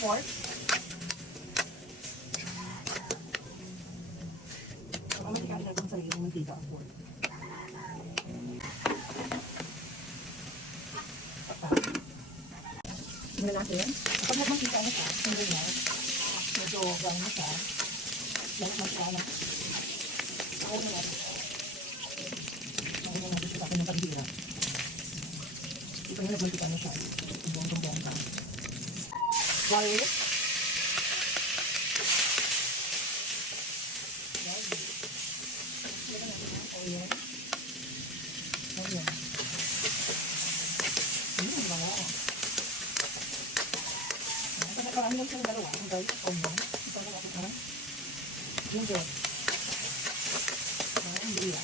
pork. So, mamatikaan natin sa sarili ng mantika ang pork. Tingnan natin. Kapag nagmantika na siya, hindi na, medyo brown na siya. Lahat na siya na. Ako na natin siya. Ako na natin siya sa akin ng paghihirap. Ito na nagmantika na siya. Bonggang-bongga. Garlic. Garlic. Tingnan natin ang onion. Onion. Mga. Nakarami lang siyang dalawa. Ang garlic, onion. Ito na natin ang ginger. Ang luya.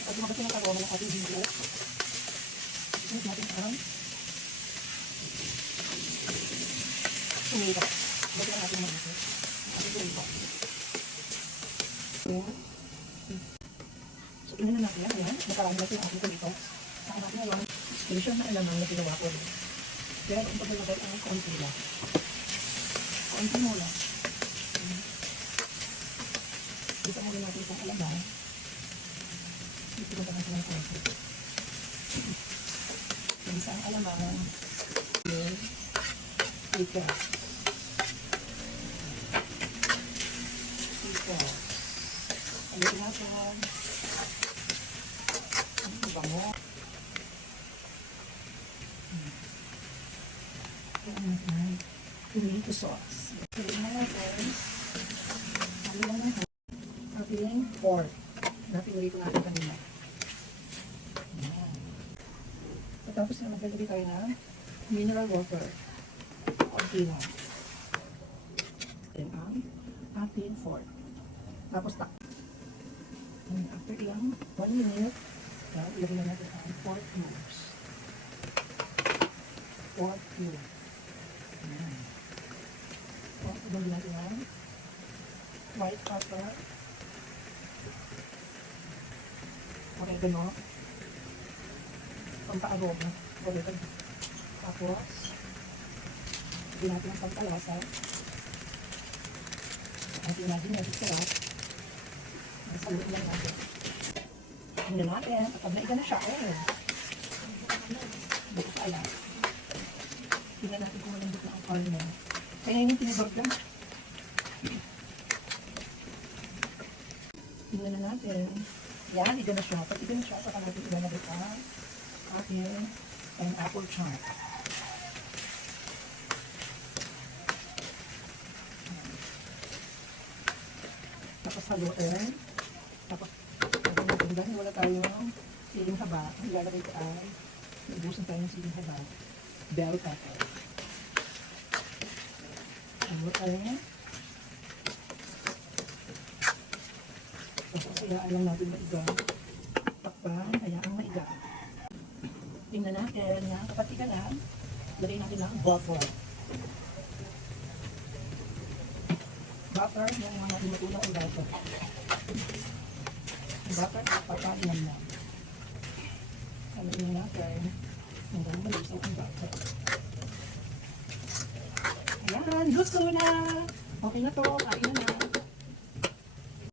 At lumabas yung karoma ng ating ginger. Ito natin ang tomato. Ba't lang natin mag-ito? Ating tomato. So, tingnan na natin yan. Ayan. Nakarami lang yung ating tomato. Saka natin ngayon, sure na alamang na ginawa ko. Kaya kung paglagay ang konti lang. Konti mo lang. Dito muna natin itong alamang. Dito mo natin ng konti. Isa ang alamang. Ika. Alitin natin. Ang bango. Tomato sauce. Piliin na natin. Halilan natin. Ating pork. Napinurito natin kanina. Tapos na maglalagay tayo ng mineral water. Konti lang. Then ang ating pork. Tapos tak. And after ilang 1 minute, ilagay na natin ang pork cubes. Pork cubes. Ilagay natin ang white pepper. Oregano. Pampaaroma. Oregano. Tapos, ilagay natin ang pampalasa. At ilagay natin sarap. Saluin lang natin. Tingnan natin. Kapag naiga na siya, buto pa alam. Tingnan natin kung walang buto ang corn mo. Kaya yung tinibag lang. Tingnan na natin. Yan, iga na siya. Pag iga na siya, saka natin ilalagay ang ating pineapple chunk. Tapos haluin. Tapos, dahil wala tayong siling haba, ilalagay ko ay ibusan tayo ng siling haba. Bell pepper. Haluin. Tapos, hayaan lang natin maiga. Takpan, hayaan maiga. Tingnan natin na kapag iga na, lagay natin ng butter. Butter, yung mga tinutulong ang butter. Butter at papalian lang. Haluin natin hanggang malusog ang butter. Ayan, luto na! Okay na to, kain na na.